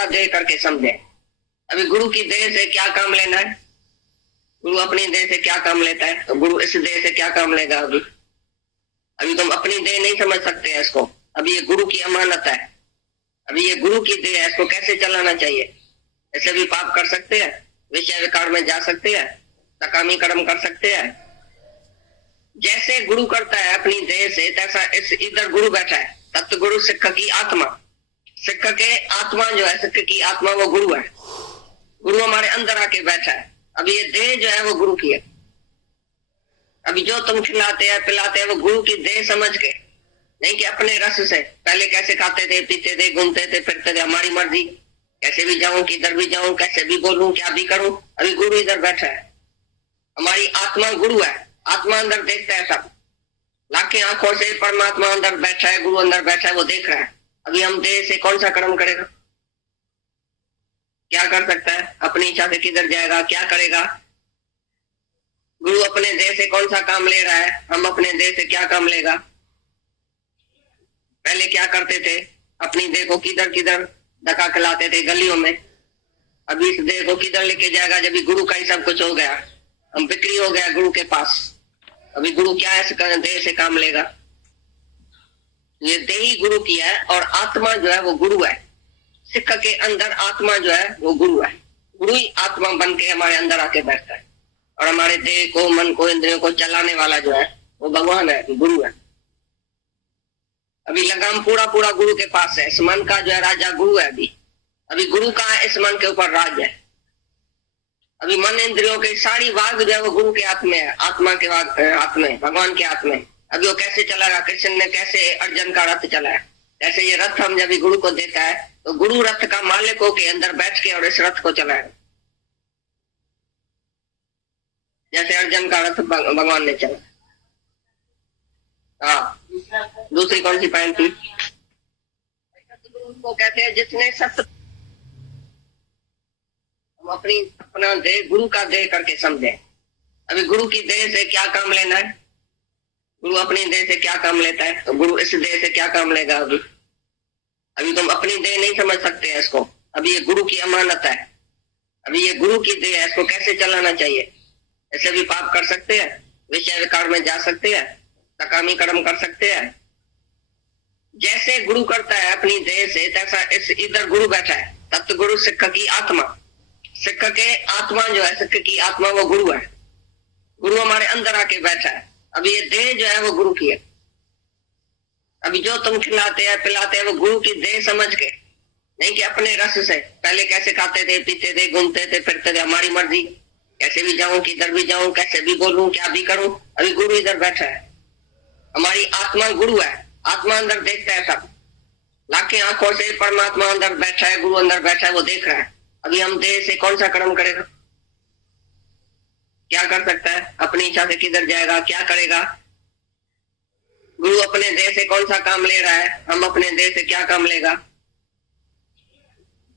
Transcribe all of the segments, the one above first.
का देह करके समझे। अभी गुरु की देह से क्या काम लेना है? गुरु अपनी देह से क्या काम लेता है, तो गुरु इस देह से क्या काम लेगा? अभी तुम अपनी देह नहीं समझ सकते हैं इसको। अभी ये गुरु की अमानत है, अभी ये गुरु की देह है, इसको कैसे चलाना चाहिए। ऐसे भी पाप कर सकते हैं, विषय विकार में जा सकते हैं, सकामी कर्म कर सकते हैं। जैसे गुरु करता है अपनी देह से, तैसा इस इधर गुरु बैठा है, तत्व गुरु सिक्ख की आत्मा। सिक्ख के आत्मा जो है, सिक्ख की आत्मा वो गुरु है। गुरु हमारे अंदर आके बैठा है। अभी ये देह जो है वो गुरु की है। अभी जो तुम खिलाते हैं पिलाते हैं वो गुरु की देह समझ के, नहीं कि अपने रस से। पहले कैसे खाते थे, पीते थे, घूमते थे, फिरते थे, हमारी मर्जी, कैसे भी जाऊं, किधर भी जाऊं, कैसे भी बोलूं, क्या भी करूं। अभी गुरु इधर बैठा है, हमारी आत्मा गुरु है। आत्मा अंदर देखता है सब, लाखें आंखों से परमात्मा अंदर बैठा है, गुरु अंदर बैठा है, वो देख रहा है। अभी हम देह से कौन सा कर्म करेगा, क्या कर सकता है, अपनी इच्छा से किधर जाएगा, क्या करेगा। गुरु अपने देह से कौन सा काम ले रहा है, हम अपने देह से क्या काम लेगा। पहले क्या करते थे, अपनी देह को किधर किधर धक्का खिलाते थे गलियों में। अभी इस देह को किधर लेके जाएगा, जब भी गुरु का ही सब कुछ हो गया, हम बिक्री हो गया गुरु के पास। अभी गुरु क्या है, देह से काम लेगा। ये देह ही गुरु की है और आत्मा जो है वो गुरु है। सिक्ख के अंदर आत्मा जो है वो गुरु है। गुरु ही आत्मा बन के हमारे अंदर आके बैठता है और हमारे देह को, मन को, इंद्रियों को चलाने वाला जो है वो भगवान है, गुरु है। अभी लगाम पूरा पूरा गुरु के पास है। इस मन का जो है राजा गुरु है। अभी गुरु का इस मन के ऊपर राज है। अभी मन इंद्रियों के सारी वाग जो है वो गुरु के हाथ में है, आत्मा के हाथ में, भगवान के हाथ में। अभी वो कैसे चलाएगा, कृष्ण ने कैसे अर्जुन का रथ चलाया, ऐसे ये रथ हम जब गुरु को देता है तो गुरु रथ का मालिक होके अंदर बैठ के और इस रथ को चलाएगा। जैसे अर्जुन का रथ भगवान ने चला। हाँ, दूसरी कौन सी पॉइंट थी? गुरु को कहते हैं जिसने सत्य, हम अपना देह गुरु का देह करके समझे। अभी गुरु की देह से क्या काम लेना है, गुरु अपनी देह से क्या काम लेता है, तो गुरु इस देह से क्या काम लेगा। अभी तुम अपनी देह नहीं समझ सकते हैं इसको। अभी ये गुरु की अमानत है, अभी ये गुरु की देह है, इसको कैसे चलाना चाहिए। ऐसे भी पाप कर सकते हैं, विषय विकार में जा सकते हैं, सकामी कर्म कर सकते हैं। जैसे गुरु करता है अपनी देह से, तैसा इस इधर गुरु बैठा है, तत्व गुरु सिक्ख की आत्मा। सिक्ख के आत्मा जो है, सिक्ख की आत्मा वो गुरु है। गुरु हमारे अंदर आके बैठा है। अभी ये देह जो है वो गुरु की है। अभी जो तुम खिलाते हैं पिलाते हैं वो गुरु की देह समझ के, नहीं कि अपने रस से। पहले कैसे खाते थे, पीते थे, घूमते थे, फिरते थे, हमारी मर्जी, कैसे भी जाऊं, किधर भी जाऊं, कैसे भी बोलूं, क्या भी करूं। अभी गुरु इधर बैठा है, हमारी आत्मा गुरु है। आत्मा अंदर देखता है सब, लाखें आंखों से परमात्मा अंदर बैठा है, गुरु अंदर बैठा है, वो देख रहा है। अभी हम देह से कौन सा कर्म करेगा, क्या कर सकता है, अपनी इच्छा से किधर जाएगा, क्या करेगा। गुरु अपने देह से कौन सा काम ले रहा है, हम अपने देह से क्या काम लेगा।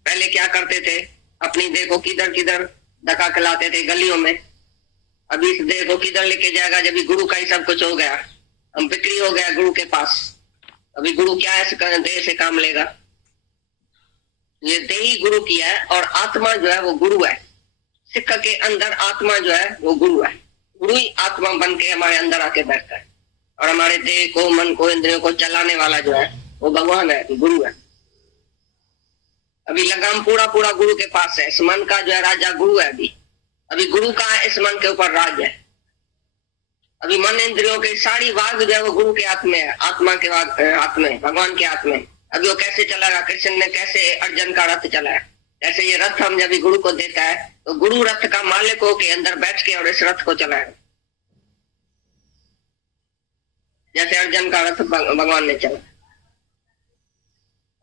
पहले क्या करते थे, अपनी देह को किधर किधर धक्का खिलाते थे गलियों में। अभी इस देह को किधर लेके जाएगा, जब भी गुरु का ही सब कुछ हो गया, हम बिक्री हो गया गुरु के पास। अभी गुरु क्या है, देह से काम लेगा। ये देह ही गुरु की है और आत्मा जो है वो गुरु है। सिक्ख के अंदर आत्मा जो है वो गुरु है। गुरु ही आत्मा बन के हमारे अंदर आके बैठता है और हमारे देह को, मन को, इंद्रियों को चलाने वाला जो है वो भगवान है, गुरु है। अभी लगाम पूरा पूरा गुरु के पास है। इस मन का जो है राजा गुरु है। अभी गुरु का इस मन के ऊपर राज है। अभी मन इंद्रियों के सारी वाग जो है वो गुरु के हाथ में है, आत्मा के हाथ में, भगवान के हाथ में। अभी वो कैसे चलाएगा, कृष्ण ने कैसे अर्जुन का रथ चलाया, ऐसे ये रथ हम जब गुरु को देता है तो गुरु रथ का मालिक होके अंदर बैठ के और इस रथ को चलाएगा। जैसे अर्जुन का रथ भगवान ने चला।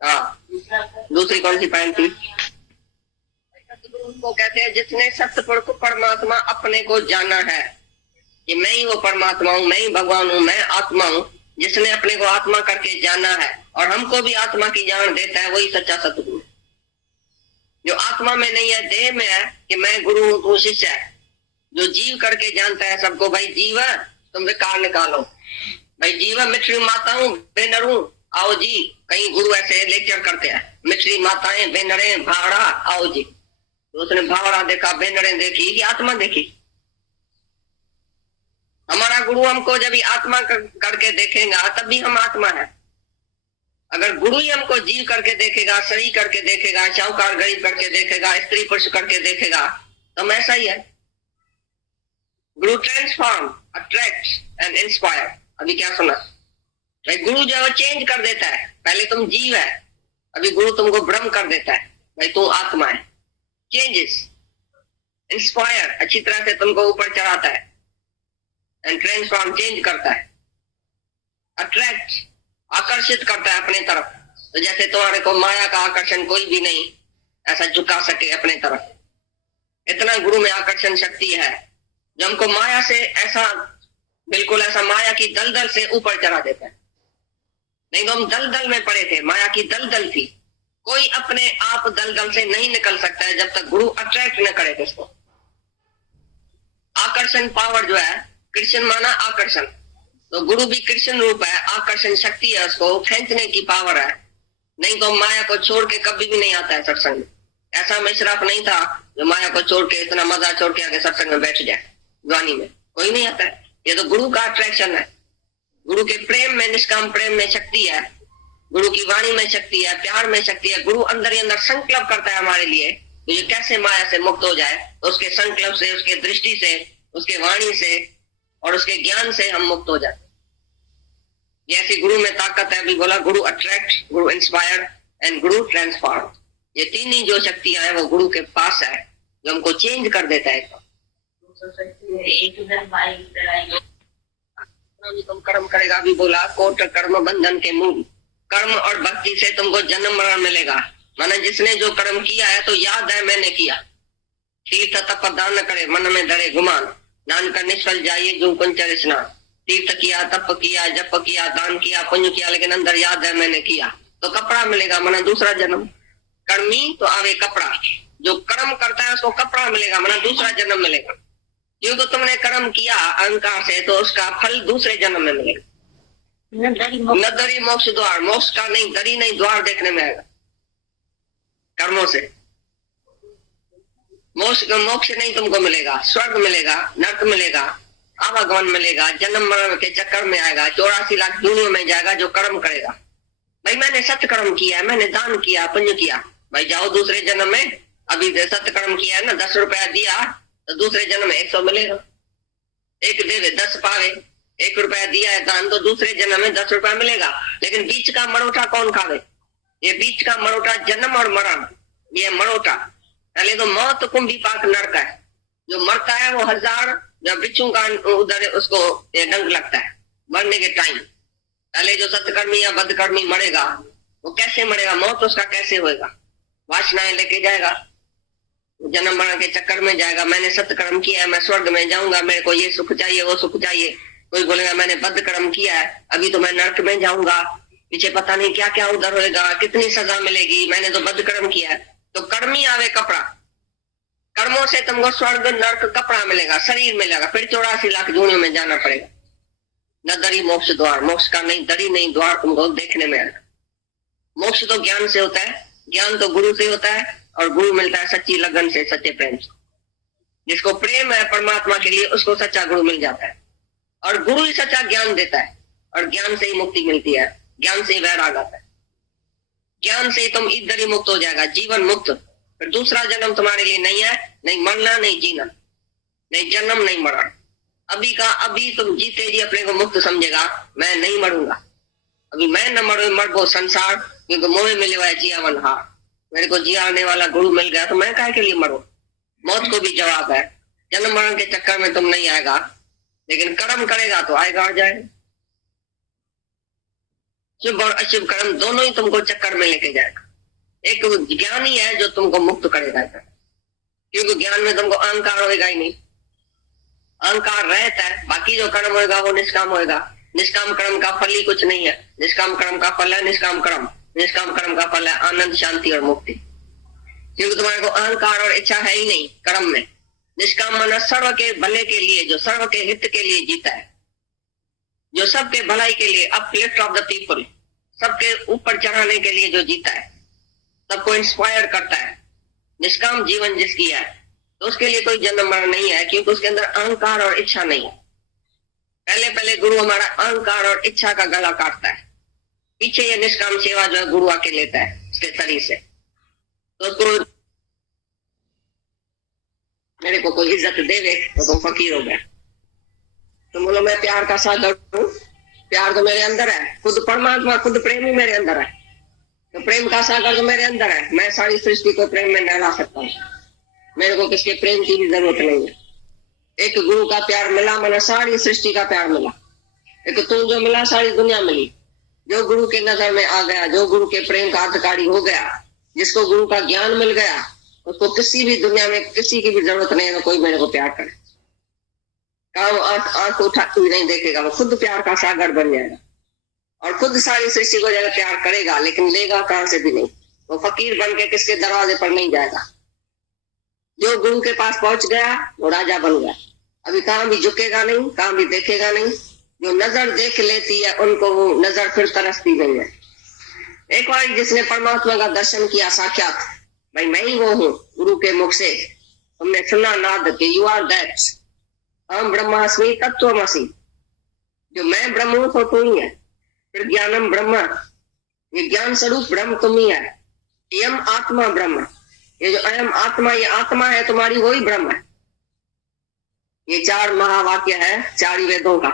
हाँ, दूसरी कौन सी पॉइंट थी? गुरु को कहते हैं जिसने सत्य को परमात्मा अपने को जाना है कि मैं ही वो परमात्मा हूँ, मैं ही भगवान हूँ, मैं आत्मा हूँ। जिसने अपने को आत्मा करके जाना है और हमको भी आत्मा की जान देता है, वही सच्चा सतगुरु। जो आत्मा में नहीं है, देह में है कि मैं गुरु हूँ, तू शिष्य है। जो जीव करके जानता है सबको, भाई जीवा तुम विकार निकालो, भाई जीवा मिठड़ी माता हूँ, बेनर हूँ, आओ जी। कहीं गुरु ऐसे लेक्चर करते हैं, मिश्री माताएं, बेनड़े, भावड़ा, आओ जी। तो उसने भावड़ा देखा, बेनड़े देखी कि आत्मा देखी। हमारा गुरु हमको जब भी आत्मा करके देखेगा तब भी हम आत्मा है। अगर गुरु ही हमको जीव करके देखेगा, सही करके देखेगा, शाहूकार गरीब करके देखेगा, स्त्री पुरुष करके देखेगा, तो हम ऐसा ही है। गुरु ट्रांसफॉर्म, अट्रैक्ट एंड इंस्पायर। अभी क्या सुना भाई, गुरु जो है चेंज कर देता है। पहले तुम जीव है, अभी गुरु तुमको ब्रह्म कर देता है, भाई तू आत्मा है। चेंजेस, इंस्पायर, अच्छी तरह से तुमको ऊपर चढ़ाता है, एंड ट्रांसफॉर्म, चेंज करता है। अट्रैक्ट, आकर्षित करता है अपने तरफ। तो जैसे तुम्हारे को माया का आकर्षण कोई भी नहीं ऐसा झुका सके अपने तरफ, इतना गुरु में आकर्षण शक्ति है जो हमको माया से ऐसा, बिल्कुल ऐसा माया की दलदल से ऊपर चढ़ा देता है। नहीं तो हम दलदल में पड़े थे, माया की दलदल थी। कोई अपने आप दलदल से नहीं निकल सकता है जब तक गुरु अट्रैक्ट न करे उसको। आकर्षण पावर जो है, कृष्ण माना आकर्षण, तो गुरु भी कृष्ण रूप है, आकर्षण शक्ति है, उसको खींचने की पावर है। नहीं तो माया को छोड़ के कभी भी नहीं आता है सत्संग में। ऐसा मिश्राफ नहीं था जो माया को छोड़ के, इतना मजा छोड़ के आगे सत्संग में बैठ जाए। जवानी में कोई नहीं आता है। ये तो गुरु का अट्रैक्शन है। गुरु के प्रेम में, निष्काम प्रेम में शक्ति है, गुरु की वाणी में शक्ति है, प्यार में शक्ति है। गुरु अंदर ही अंदर संकल्प करता है हमारे लिए तो ये कैसे माया से मुक्त हो जाए। तो उसके संकल्प से, उसके दृष्टि से, उसके वाणी से और उसके ज्ञान से हम मुक्त हो जाते। जैसी गुरु में ताकत है, अभी बोला गुरु attract, Guru inspire and Guru transform. ये तीन ही जो शक्तियां हैं वो गुरु के पास है, जो हमको चेंज कर देता है। तुम कर्म करेगा, अभी बोला कोट कर्म बंधन के मूल। कर्म और भक्ति से तुमको जन्म मरण मिलेगा। माना जिसने जो कर्म किया है तो याद है मैंने किया। तीर्थ तप दान करे, मन में डरे गुमान, दान कर निष्फल जाइए जो कुंचर स्नान। तीर्थ किया, तप किया, जप किया, दान किया, पुण्य किया, लेकिन अंदर याद है मैंने किया, तो कपड़ा मिलेगा, माना दूसरा जन्म। कर्मी तो आवे कपड़ा, जो कर्म करता है उसको कपड़ा मिलेगा, माना दूसरा जन्म मिलेगा। क्योंकि तुमने कर्म किया अहंकार से, तो उसका फल दूसरे जन्म में मिलेगा। न दरी मोक्ष द्वार, मोक्ष का नहीं, दरी नहीं, द्वार देखने में आएगा कर्मों से। मोक्ष नहीं तुमको मिलेगा, स्वर्ग मिलेगा, नरक मिलेगा, आवागमन मिलेगा, जन्म मरण के चक्कर में आएगा, 84 लाख दुनिया में जाएगा जो कर्म करेगा। भाई मैंने सत्य कर्म किया, मैंने दान किया, पुण्य किया, भाई जाओ दूसरे जन्म में। अभी सत्य कर्म किया है ना, 10 रुपया दिया तो दूसरे जन्म में 100 मिलेगा। एक देवे 10 पावे, 1 रुपया दिया है दान तो दूसरे जन्म में 10 रुपया मिलेगा। लेकिन बीच का मरोटा कौन खावे? ये बीच का मरोटा जन्म और मरण, ये मरोटा। पहले तो मौत कुंभी पाक नरक है, जो मरता है वो 1000 जब बिच्छू का उधर उसको डंक लगता है मरने के टाइम। पहले जो सत्कर्मी या बदकर्मी मरेगा वो कैसे मरेगा, मौत उसका कैसे होएगा? वासनाएं लेके जाएगा, जन्म मरण के चक्कर में जाएगा। मैंने सत्कर्म किया है, मैं स्वर्ग में जाऊंगा, मेरे को ये सुख चाहिए, वो सुख चाहिए। कोई बोलेगा मैंने बदकर्म किया है, अभी तो मैं नरक में जाऊंगा, पीछे पता नहीं क्या क्या उधर होएगा, कितनी सजा मिलेगी, मैंने तो बदकर्म किया है। तो कर्मी आवे कपड़ा, कर्मों से तुमको स्वर्ग नरक कपड़ा मिलेगा, शरीर मिलेगा, फिर 84 लाख जूनियों में जाना पड़ेगा। न दरी मोक्ष द्वार, मोक्ष का नहीं, दरी नहीं, द्वार तुमको देखने में आएगा। मोक्ष तो ज्ञान से होता है, ज्ञान तो गुरु से होता है, और गुरु मिलता है सच्ची लगन से, सच्चे प्रेम से। जिसको प्रेम है परमात्मा के लिए उसको सच्चा गुरु मिल जाता है, और गुरु ही सच्चा ज्ञान देता है, और ज्ञान से ही मुक्ति मिलती है, ज्ञान से ही वैराग आता है। ज्ञान से तुम इधर ही मुक्त हो जाएगा, जीवन मुक्त। फिर दूसरा जन्म तुम्हारे लिए नहीं है, नहीं मरना, नहीं जीना, नहीं जन्म, नहीं मरण। अभी का अभी तुम जीते जी अपने को मुक्त समझेगा, मैं नहीं मरूंगा, अभी मैं न मरबो संसार, क्योंकि मोह मिले हुआ है जियावन हार। मेरे को जियाने वाला गुरु मिल गया तो मैं काहे के लिए मरूं? मौत को भी जवाब है, जन्म मरण के चक्कर में तुम नहीं आएगा, लेकिन कर्म करेगा तो आएगा और जाएगा। शुभ और अशुभ कर्म दोनों ही तुमको चक्कर में लेके जाएगा। एक ज्ञान ही है जो तुमको मुक्त करेगा, क्योंकि ज्ञान में तुमको अहंकार होएगा ही नहीं, अहंकार रहता है। बाकी जो कर्म होएगा वो निष्काम होएगा। निष्काम कर्म का फल ही कुछ नहीं है, निष्काम कर्म का फल है निष्काम कर्म, निष्काम कर्म का फल है आनंद, शांति और मुक्ति। क्योंकि तुम्हारे को अहंकार और इच्छा है ही नहीं कर्म में। निष्काम माना सर्व के भले के लिए, जो सर्व के हित के लिए जीता है, जो सबके भलाई के लिए, अपलिफ्ट ऑफ द पीपल, सबके ऊपर चढ़ाने के लिए जो जीता है, सबको इंस्पायर करता है, निष्काम जीवन जिसकी है, तो उसके लिए कोई जन्म मरण नहीं है, क्योंकि उसके अंदर अहंकार और इच्छा नहीं है। पहले पहले गुरु हमारा अहंकार और इच्छा का गला काटता है, पीछे ये निष्काम सेवा जो है गुरु आके लेता है उसके शरीर से। तो उसको मेरे को कोई इज्जत देवे तो तुम फकीर हो गए। तुम बोलो मैं प्यार का सागर हूँ, प्यार तो मेरे अंदर है, खुद परमात्मा खुद प्रेम ही मेरे अंदर है, तो प्रेम का सागर तो मेरे अंदर है, मैं सारी सृष्टि को प्रेम में नहला सकता हूँ, मेरे को किसके प्रेम की भी जरूरत नहीं है। एक गुरु का प्यार मिला मैंने सारी सृष्टि का प्यार मिला, एक तू जो मिला सारी दुनिया मिली। जो गुरु के नजर में आ गया, जो गुरु के प्रेम का अधिकारी हो गया, जिसको गुरु का ज्ञान मिल गया, उसको किसी भी दुनिया में किसी की भी जरूरत नहीं है कोई मेरे को प्यार करे। काम आंख उठा हुई नहीं देखेगा, वो खुद प्यार का सागर बन जाएगा और खुद सारी सृष्टि को जगह प्यार करेगा, लेकिन लेगा कहां से भी नहीं। वो फकीर बन के किसके दरवाजे पर नहीं जाएगा। जो गुरु के पास पहुंच गया वो राजा बन गया, अभी कहां भी झुकेगा नहीं, कहां भी देखेगा नहीं। जो नजर देख लेती है उनको वो नजर फिर तरसती नहीं है। एक बार जिसने परमात्मा का दर्शन किया साक्षात, भाई मैं ही वो हूँ, गुरु के मुख से हमने सुना नाद के यू आर दैट, हम ब्रह्मास्मि तत्वमसि, जो मैं ब्रह्म हूं तो तू ही है, फिर ज्ञानम ब्रह्म, ये ज्ञान स्वरूप ब्रह्म तुम ही है, यम आत्मा ब्रह्म, ये जो अयम आत्मा, ये आत्मा है तुम्हारी, वही ब्रह्म है। ये 4 महावाक्य है 4 वेदों का,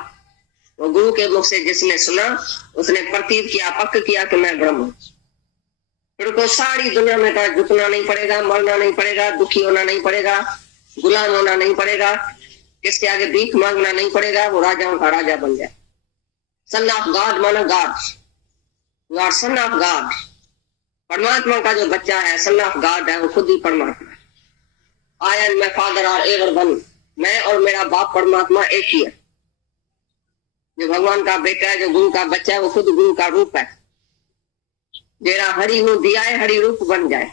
वो गुरु के मुख से जिसने सुना उसने प्रतीत किया, पक्का किया कि मैं ब्रह्म हूं। फिर को सारी दुनिया में कहा झुकना नहीं पड़ेगा, मरना नहीं पड़ेगा, दुखी होना नहीं पड़ेगा, गुलाम होना नहीं पड़ेगा, किसके आगे भीख मांगना नहीं पड़ेगा, वो राजाओं का राजा बन जाए। सन ऑफ गॉड माना God, you are son of God. परमात्मा का जो बच्चा है सन ऑफ गॉड है, वो खुद ही परमात्मा। I and my father are ever one, मैं और मेरा बाप परमात्मा एक ही है। जो भगवान का बेटा है, जो गुरु का बच्चा है, वो खुद गुरु का रूप है। जेरा हरि हूं दिया है हरि रूप बन जाए,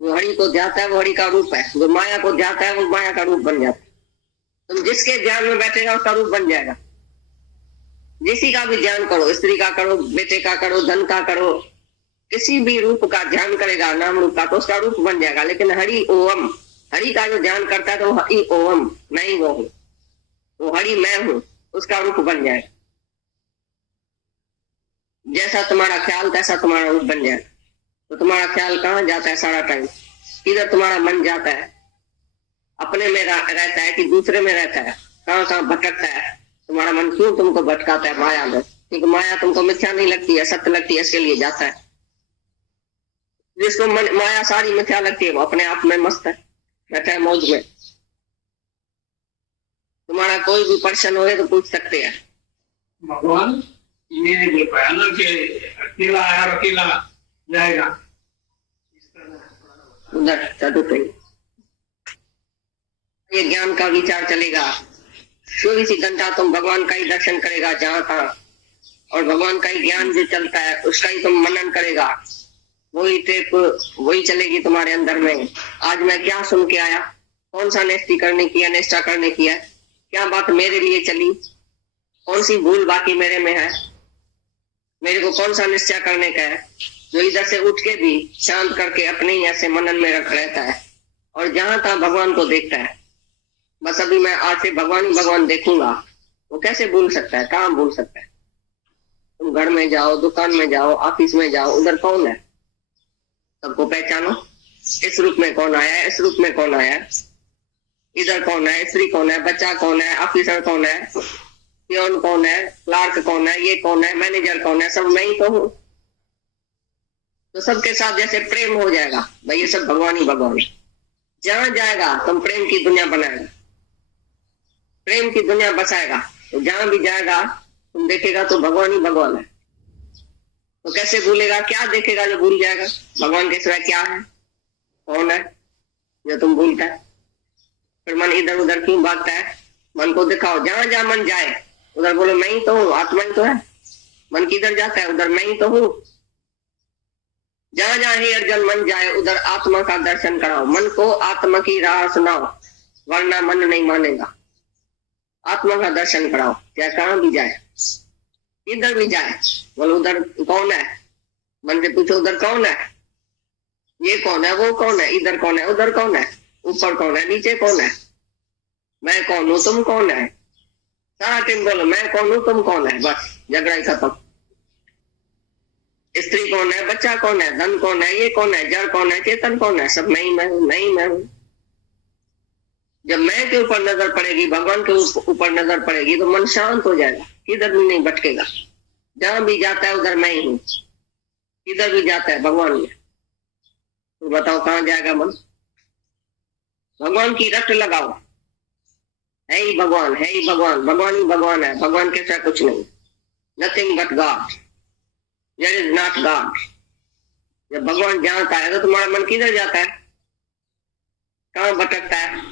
जो हरि को ध्याता है वो हरि का रूप है, जो माया को ध्याता है वो माया का रूप बन जाता है। तुम जिसके ध्यान में बैठेगा उसका रूप बन जाएगा। किसी का भी ध्यान करो, स्त्री का करो, बेटे का करो, धन का करो, किसी भी रूप का ध्यान करेगा नाम रूप का, तो उसका रूप बन जाएगा। लेकिन हरि ओम, हरि का जो ध्यान करता है तो हरि ओम, मैं ही वो हूं, वो हरि मैं हूं, उसका रूप बन जाएगा। जैसा तुम्हारा ख्याल तैसा तुम्हारा रूप बन जाएगा। तो तुम्हारा ख्याल कहाँ जाता है सारा टाइम, किधर तुम्हारा मन जाता है, अपने में रहता है कि दूसरे में रहता है, कहाँ कहाँ भटकता है तुम्हारा मन, क्यों तुमको भटकाता है माया में, क्योंकि माया तुमको मिथ्या नहीं लगती है, सत्य लगती है, इसके लिए जाता है। जिसको माया सारी मिथ्या लगती है वो अपने आप में मस्त है, बैठा है मौज में। तुम्हारा कोई भी प्रश्न हो तो पूछ सकते हैं। भगवान ये बोल पाया ना कि अकेला है और अकेला जाएगा, उधर चतुर्थ ये ज्ञान का विचार चलेगा। 24 घंटा तुम भगवान का ही दर्शन करेगा जहां तहां, और भगवान का ही ज्ञान जो चलता है उसका ही तुम मनन करेगा, वही टेप वही चलेगी तुम्हारे अंदर में। आज मैं क्या सुन के आया, कौन सा नेष्टि करने की है, निष्ठा करने की है, क्या बात मेरे लिए चली, कौन सी भूल बाकी मेरे में है, मेरे को कौन सा निश्चय करने का है। जो इधर से उठ के भी शांत करके अपने ही ऐसे मनन में रख रहता है और जहां तहां भगवान को देखता है, बस अभी मैं आज से भगवान ही भगवान देखूंगा, वो कैसे भूल सकता है, कहाँ भूल सकता है। तुम घर में जाओ, दुकान में जाओ, ऑफिस में जाओ, उधर कौन है सबको पहचानो, इस रूप में कौन आया है, इस रूप में कौन आया है, इधर कौन है, स्त्री कौन है, बच्चा कौन है, ऑफिसर कौन है, पियोन कौन है, क्लार्क कौन है, ये कौन है, मैनेजर कौन है, सब मैं ही तो हूँ। तो सबके साथ जैसे प्रेम हो जाएगा, भाई ये सब भगवान ही भगवान है। जहां जाएगा तुम प्रेम की दुनिया बनाएगा, प्रेम की दुनिया बसाएगा, तो जहां भी जाएगा तुम देखेगा तो भगवान ही भगवान है। तो कैसे भूलेगा, क्या देखेगा जो भूल जाएगा, भगवान के सिवाय क्या है, कौन है जो तुम भूलता है। फिर मन इधर उधर क्यों भागता है, मन को दिखाओ, जहां जहां मन जाए उधर बोलो मैं ही तो हूँ, आत्मा ही तो है। मन किधर जाता है, उधर मैं ही तो हूँ। जहां जहां ही अर्जुन मन जाए उधर आत्मा का दर्शन कराओ, मन को आत्मा की राह सुनाओ, वरना मन नहीं मानेगा। आत्मा का दर्शन कराओ, क्या कहां भी जाए, इधर भी जाए, बोलो उधर कौन है, मन से पूछो उधर कौन है, ये कौन है, वो कौन है, इधर कौन है, उधर कौन है, ऊपर कौन है, नीचे कौन है, मैं कौन हूँ, तुम कौन है। सारा टाइम बोलो मैं कौन हूँ, तुम कौन है, बस झगड़ा ही खत्म। स्त्री कौन है, बच्चा कौन है, धन कौन है, ये कौन है, जड़ कौन है, चेतन कौन है, सब मैं ही मैं हूँ, मैं ही मैं हूँ। जब मैं के ऊपर नजर पड़ेगी, भगवान के ऊपर नजर पड़ेगी, तो मन शांत हो जाएगा, किधर भी नहीं भटकेगा। जहां भी जाता है उधर मैं ही हूँ, किधर भी जाता है भगवान में। तो बताओ कहाँ जाएगा मन। भगवान की रट लगाओ, है ही भगवान, है ही भगवान, भगवान ही भगवान है, भगवान के साथ कुछ नहीं। Nothing but God, there is not God. जब भगवान जानता है तो तुम्हारा मन किधर जाता है, कहाँ भटकता है।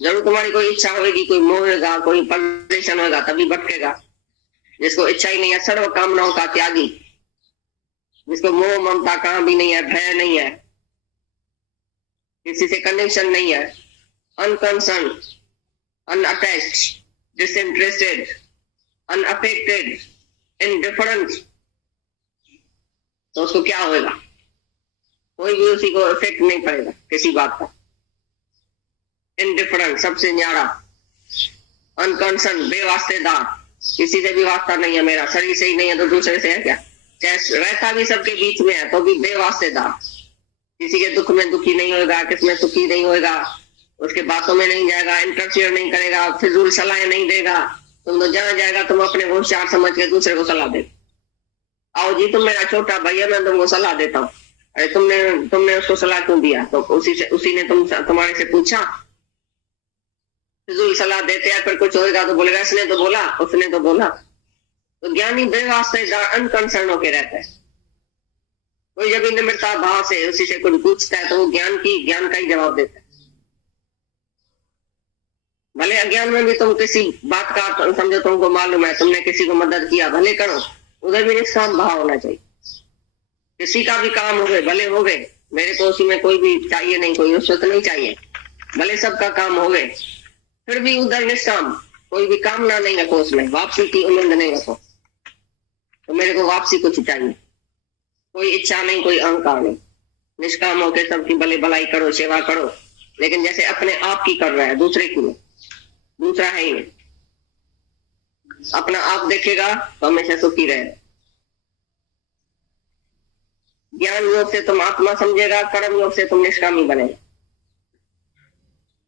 जरूर तुम्हारी कोई इच्छा होगी, कोई मोह होगा, कोई परेशान होगा, तभी भटकेगा। जिसको इच्छा ही नहीं है, सर्व कामनाओं का त्यागी, जिसको मोह ममता कहाँ भी नहीं है, भय नहीं है, किसी से कनेक्शन नहीं है, unconcern, unattached, disinterested, unaffected, indifferent, तो उसको क्या होगा, कोई भी उसी को इफेक्ट नहीं पड़ेगा किसी बात का। इनडिफरेंट, सबसे न्यारा, अनकंसर्न, बेवास्तेदार, किसी से भी वास्ता नहीं है मेरा, शरीर से ही नहीं है तो दूसरे से है क्या। चाहे रहता भी सबके बीच में है तो भी बेवास्तेदार, किसी के दुख में दुखी नहीं होगा, किसमें सुखी नहीं होगा, उसके बातों में नहीं जाएगा, इंटरफियर नहीं करेगा, फिजूल सलाह नहीं देगा। तुम तो जहां जाएगा तुम अपने होशियार समझ के दूसरे को सलाह दे। आओ जी तुम मेरा छोटा भैया, मैं तुमको सलाह देता हूँ। अरे तुमने उसको सलाह क्यों दिया, तो उसी ने तुम्हारे से पूछा। फिजूल सलाह देते हैं, फिर कुछ होगा तो बोलेगा इसने तो बोला, उसने तो बोला। तो ज्ञानी बेवास्तेदार, अनकंसर्न होके रहता है। कोई जब निम्रता भाव से उसी से कुछ पूछता है तो वो ज्ञान का ही जवाब देता है। भले अज्ञान में भी तुम किसी बात का समझो, तुमको मालूम है, तुमने किसी को मदद किया, भले करो, उधर भी निष्काम भाव होना चाहिए। किसी का भी काम हो गए भले हो गए, मेरे को उसी में कोई भी चाहिए नहीं, कोई रुष्वत नहीं चाहिए, भले सबका काम हो गए, फिर भी उधर निष्काम, कोई भी कामना नहीं रखो, उसमें वापसी की उम्मीद नहीं रखो। तो मेरे को वापसी कुछ चाहिए, कोई इच्छा नहीं, कोई अहंकार नहीं, निष्काम होकर सबकी भले भलाई करो, सेवा करो, लेकिन जैसे अपने आप की कर रहा है, दूसरे की नहीं। दूसरा है ही नहीं, अपना आप देखेगा तो हमेशा सुखी रहे। ज्ञान योग से तुम आत्मा समझेगा, कर्म योग से तुम निष्कामी बनेगा।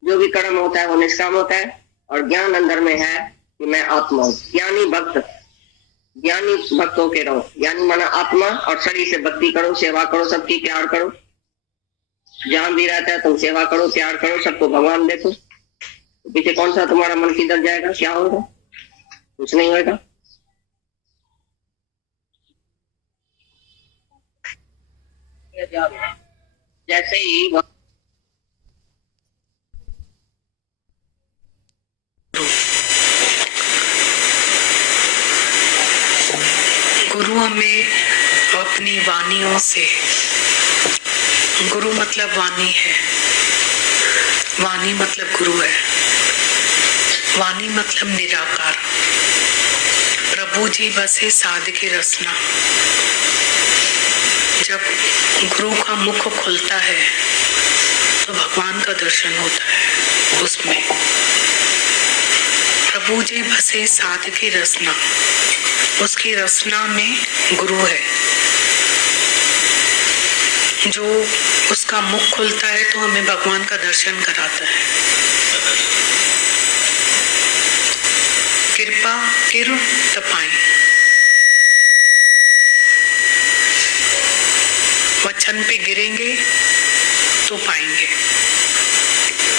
जो भी कर्म होता है वो निष्काम होता है, और ज्ञान अंदर में है कि मैं आत्मा हूं। ज्ञानी भक्तों के रहो, ज्ञानी माना आत्मा, और शरीर से भक्ति करो, सेवा करो, सबकी प्यार करो। जहां भी रहता है तुम सेवा करो, प्यार करो, सबको भगवान देखो। तो पीछे कौन सा तुम्हारा मन किधर जाएगा, क्या होगा, कुछ नहीं होगा। जैसे ही गुरु हमें अपनी वाणियों से, गुरु मतलब वाणी है, वाणी मतलब गुरु है, वाणी मतलब निराकार। प्रभु जी बसे साधके रसना। जब गुरु का मुख खुलता है तो भगवान का दर्शन होता है उसमें। प्रभु जी बसे साधके रसना, उसकी रसना में गुरु है। जो उसका मुख खुलता है तो हमें भगवान का दर्शन कराता है। कृपा किर तपाई, वचन पे गिरेंगे तो पाएंगे।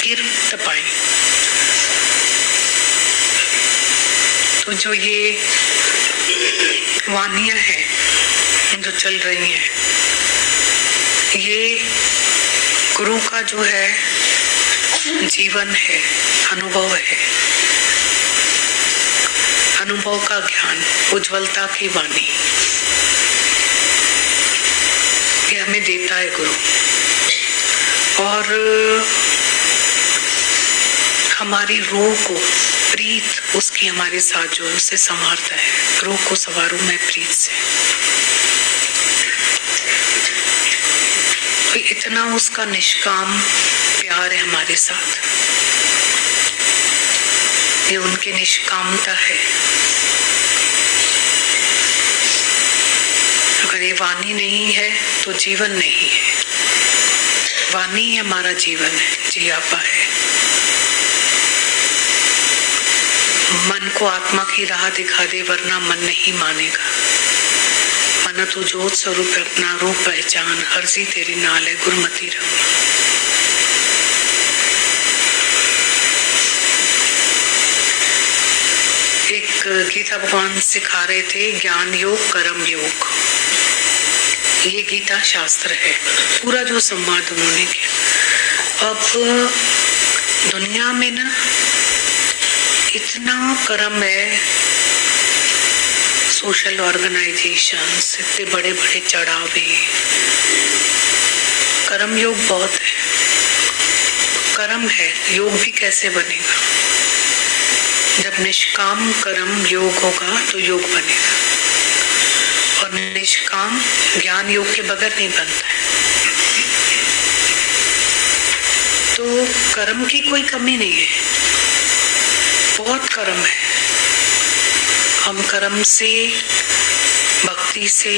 किर तपाई, तो जो ये वानियां हैं जो चल रही हैं, ये गुरु का जो है जीवन है, अनुभव है, अनुभव का ज्ञान, उज्ज्वलता की वाणी, ये हमें देता है गुरु। और हमारी रूह को, प्रीत उसकी हमारे साथ जो है उसे संवारता है। रूह को संवारूं मैं प्रीत से। तो इतना कितना उसका निष्काम प्यार है हमारे साथ, ये उनकी निष्कामता है। अगर ये वाणी नहीं है तो जीवन नहीं है। वाणी ही हमारा जीवन है, जियापा है। मन को आत्मा की राह दिखा दे, वरना मन नहीं मानेगा। मन तू जोत स्वरूप अपना रूप पहचान, अर्जी तेरी नाल है गुरमती रंग। एक गीता भगवान सिखा रहे थे ज्ञान योग कर्म योग, ये गीता शास्त्र है। पूरा जो संवाद उन्होंने किया। अब दुनिया में ना इतना कर्म है, सोशल ऑर्गेनाइजेशंस, इतने बड़े बड़े चढ़ावे, कर्म योग बहुत है। कर्म है, योग भी कैसे बनेगा? जब निष्काम कर्म योग होगा तो योग बनेगा, और निष्काम ज्ञान योग के बगैर नहीं बनता है। तो कर्म की कोई कमी नहीं है, बहुत कर्म है। हम कर्म से, भक्ति से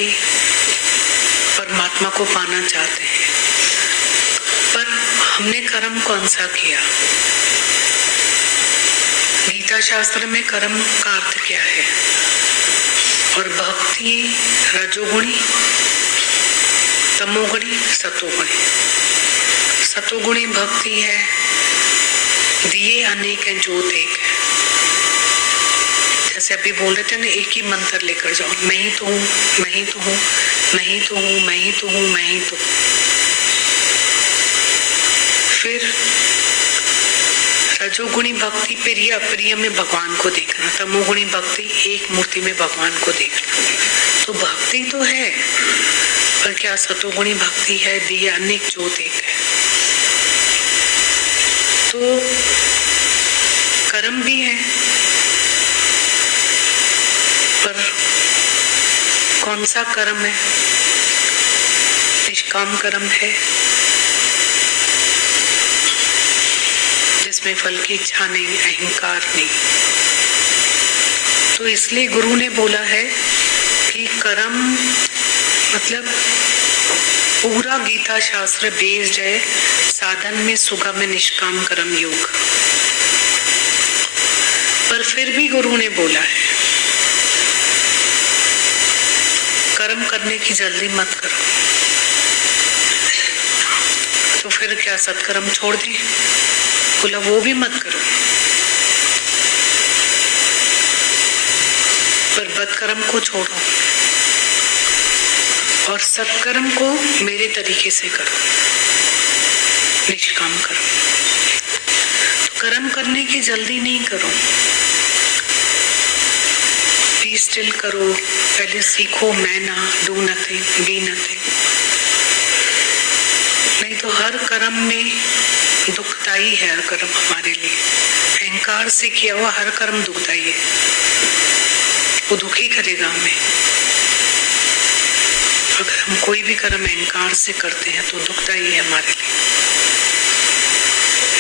परमात्मा को पाना चाहते हैं, पर हमने कर्म कौन सा किया? गीता शास्त्र में कर्म का अर्थ क्या है? और भक्ति रजोगुणी, तमोगुणी, सतोगुणी। सतोगुणी भक्ति है, दिए अनेक हैं ज्योत एक है। जैसे अभी बोल रहे थे ना, एक ही मंत्र लेकर जाओ, मैं ही तो हूँ, मैं ही तो हूँ, मैं ही तो हूँ, मैं ही तो हूँ, मैं ही तो। फिर रजोगुणी भक्ति प्रिय अप्रिय में भगवान को देखना, तमोगुणी भक्ति एक मूर्ति में भगवान को देखना। तो भक्ति तो है, पर क्या सतोगुणी भक्ति है? दिए अनेक ज्योत एक है। तो कर्म भी है, पर कौन सा कर्म है? निष्काम कर्म है, जिसमें फल की इच्छा नहीं, अहंकार नहीं। तो इसलिए गुरु ने बोला है कि कर्म मतलब पूरा गीता शास्त्र बेस्ड है साधन में सुगम में निष्काम कर्म योग। पर फिर भी गुरु ने बोला है कर्म करने की जल्दी मत करो। तो फिर क्या सत्कर्म छोड़ दें? बोला वो भी मत करो, पर बदकर्म को छोड़ो और सत्कर्म को मेरे तरीके से करो, निष्काम करो। तो कर्म करने की जल्दी नहीं करो, बी स्टिल करो। पहले सीखो मैं ना, डू नथिंग, बी नथिंग। नहीं तो हर कर्म में दुखदाई है, हर कर्म हमारे लिए। अहंकार से किया हुआ हर कर्म दुखदाई है, वो दुखी करेगा हमें। अगर हम कोई भी कर्म अहंकार से करते हैं तो दुखदाई है हमारे लिए।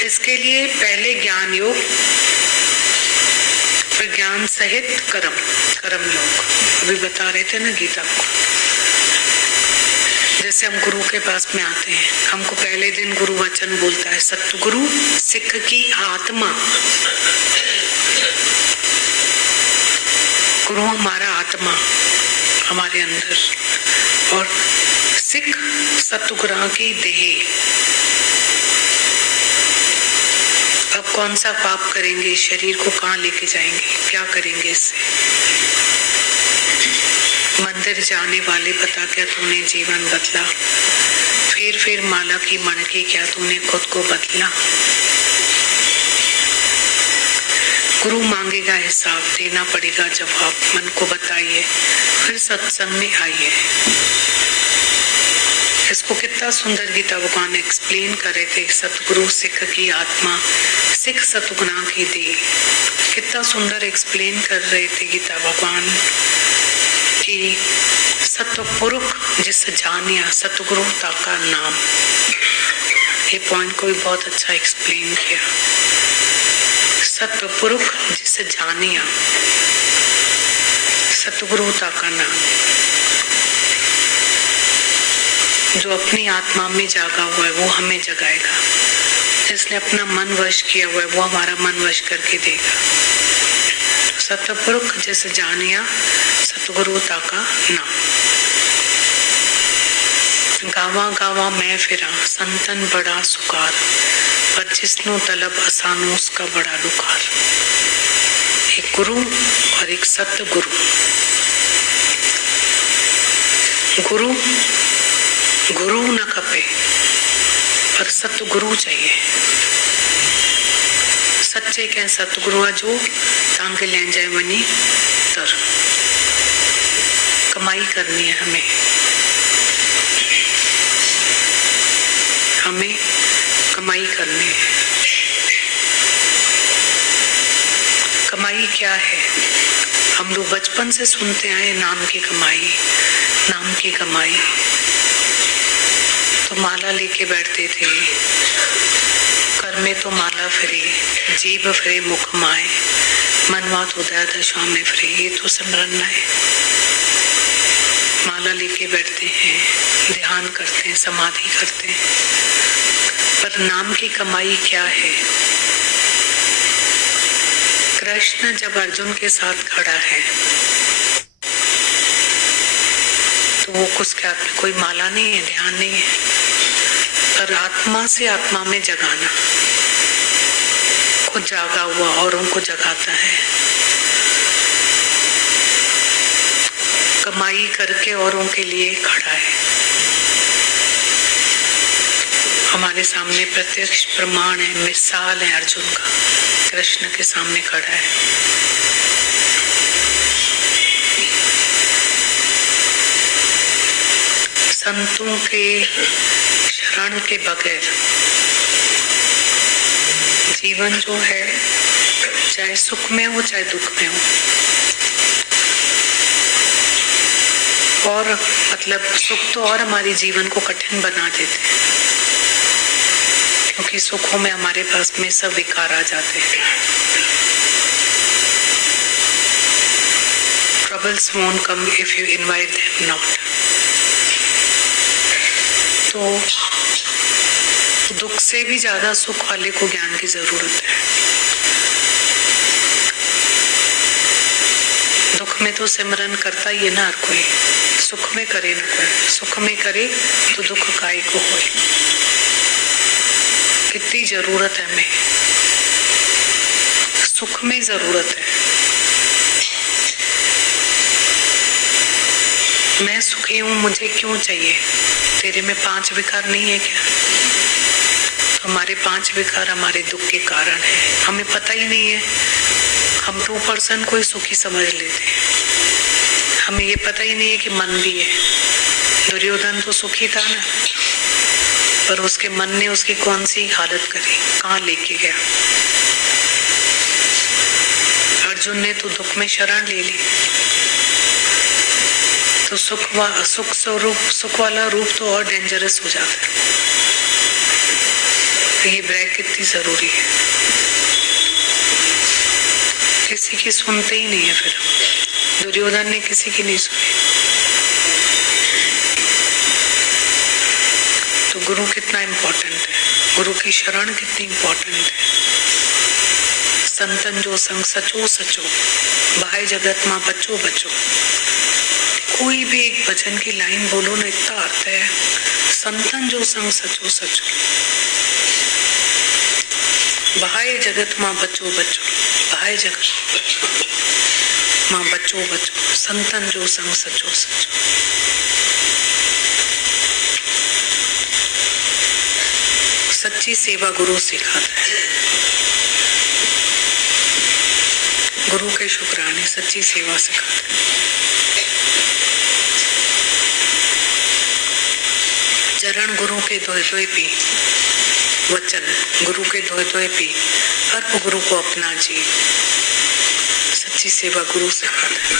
इसके लिए पहले ज्ञान योग, फिर ज्ञान सहित कर्म, कर्म योग। अभी बता रहे थे ना गीता को। जैसे हम गुरु के पास में आते हैं, हमको पहले दिन गुरु वचन बोलता है, सतगुरु सिख की आत्मा। गुरु हमारा आत्मा हमारे अंदर, और सिख सतगुरु की देह। अब कौन सा पाप करेंगे, शरीर को कहाँ लेके जाएंगे, क्या करेंगे इससे? मंदिर जाने वाले बता क्या तूने जीवन बदला, फिर माला की मणकी क्या तूने खुद को बदला। गुरु मांगेगा हिसाब, देना पड़ेगा जवाब। मन को बताइए, फिर सत्संग में आइए। इसको कितना सुंदर गीता भगवान एक्सप्लेन कर रहे थे। सतगुरु सिख की आत्मा, सिख सतगुणा की देह। कितना सुंदर एक्सप्लेन कर रहे थे गीता भगवान कि सतपुरुष जिस जानिया सतगुरु ताका नाम। ये पॉइंट को भी बहुत अच्छा एक्सप्लेन किया। सतपुरुष जिसे जानिया, सतगुरुता का नाम, जो अपनी आत्मा में जागा हुआ है वो हमें जगाएगा, जिसने अपना मन वश किया हुआ है वो हमारा मन वश करके देगा। सतपुरुष जिसे जानिया, सतगुरुता का नाम। गावा गावा मैं फिरा, संतन बड़ा सुकार, पर जिसनु तलब असानो उसका बड़ा दुखार। एक गुरु और एक सतगुरु। गुरु गुरु न खपे पर सतगुरु चाहिए। सच्चे के सतगुरु जो तांगे ले जाए वनी तर। कमाई करनी है हमें कमाई करनी है। कमाई क्या है? हम लोग बचपन से सुनते आए नाम की कमाई, नाम की कमाई। तो माला लेके बैठते थे, कर में तो माला फिरे, जीभ फिरे मुख माए, मनवा तो उदय दशा में फिरे। ये तो सिमरन है। माला लेके बैठते हैं, ध्यान करते हैं, समाधि करते हैं, पर नाम की कमाई क्या है? कृष्ण जब अर्जुन के साथ खड़ा है तो वो उसके हाथ में कोई माला नहीं है, ध्यान नहीं है, पर आत्मा से आत्मा में जगाना। खुद जागा हुआ औरों को जगाता है। कमाई करके औरों के लिए खड़ा है। हमारे सामने प्रत्यक्ष प्रमाण है, मिसाल है अर्जुन का, कृष्ण के सामने खड़ा है। संतों के शरण के बगैर जीवन जो है, चाहे सुख में हो चाहे दुख में हो, और मतलब सुख तो और हमारे जीवन को कठिन बना देते हैं, क्योंकि सुखों में हमारे पास में सब विकार आ जाते हैं। Troubles won't come if you invite them not. तो दुख से भी ज्यादा सुख वाले को ज्ञान की जरूरत है। दुख में तो सिमरन करता ही है ना हर कोई, सुख में करे न कोई। सुख में करे तो दुख काय को होए। कितनी जरूरत है हमें, सुख में जरूरत है। मैं सुखी हूं, मुझे क्यों चाहिए? तेरे में 5 विकार नहीं है क्या? तो हमारे 5 विकार हमारे दुख के कारण है, हमें पता ही नहीं है। हम 2% को ही सुखी समझ लेते हैं, हमें ये पता ही नहीं है कि मन भी है। दुर्योधन तो सुखी था ना, पर उसके मन ने उसकी कौन सी हालत करी, कहाँ लेके गया। अर्जुन ने तो दुख में शरण ले ली, तो सुख वाला रूप तो और डेंजरस हो जाता है। तो ये ब्रेक कितनी जरूरी है। किसी की सुनते ही नहीं है। फिर दुर्योधन ने किसी की नहीं सुनी। तो गुरु कितना इम्पोर्टेंट है, गुरु की शरण कितनी इम्पोर्टेंट है। संतन जो संग सचो सचो, बाह्य जगत मां बचो बचो। कोई भी एक भजन की लाइन बोलो ना, इतना अर्थ है। संतन जो संग सचो सचो, बाह्य जगत मां बचो बचो, बाह्य जगत मां बचो बचो, संतन जो संग सचो सचो। सच्ची सेवा गुरु सिखाता है। गुरु के शुक्राने सच्ची सेवा सिखाते हैं। चरण गुरु के धोए धोए पी, वचन गुरु के धोए धोए पी, अर्प गुरु को अपना जी। सच्ची सेवा गुरु सिखाता है।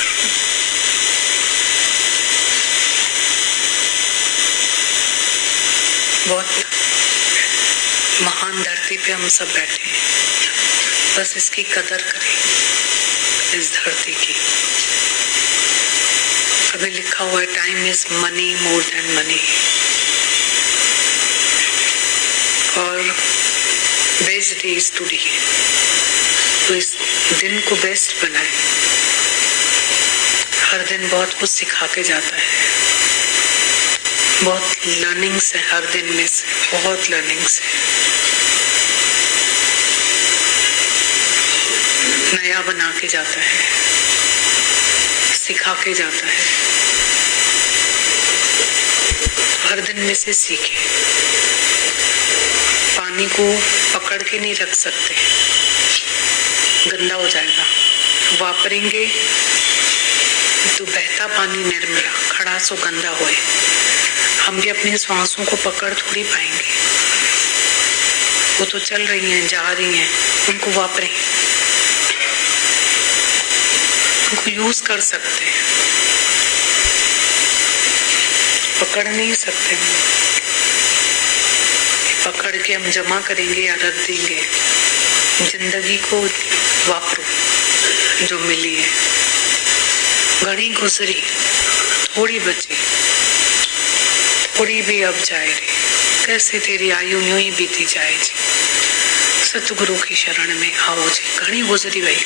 बहुत भगवान धरती पे हम सब बैठे हैं, बस इसकी कदर करें, इस धरती की। अभी लिखा हुआ है time is money more than money, और बेस्ट डे इज टुडे। तो इस दिन को बेस्ट बनाए। हर दिन बहुत कुछ सिखा के जाता है, बहुत लर्निंग्स है हर दिन में से, बहुत लर्निंग्स है। नया बना के जाता है, सिखा के जाता है। हर दिन में से सीखे। पानी को पकड़ के नहीं रख सकते, गंदा हो जाएगा। वापरेंगे तो बहता पानी निर्मला, खड़ा सो गंदा होए। हम भी अपनी सांसों को पकड़ थोड़ी पाएंगे, वो तो चल रही हैं, जा रही हैं, उनको वापरें, उनको यूज कर सकते हैं, पकड़ नहीं सकते। पकड़ के हम जमा करेंगे या रख देंगे। जिंदगी को वापरो जो मिली है, घड़ी गुजरी, थोड़ी बची, थोड़ी भी अब जाए रे, कैसे तेरी आयु यूं ही बीती जाए जी। सतगुरु की शरण में आओ जी, घड़ी गुजरी भाई।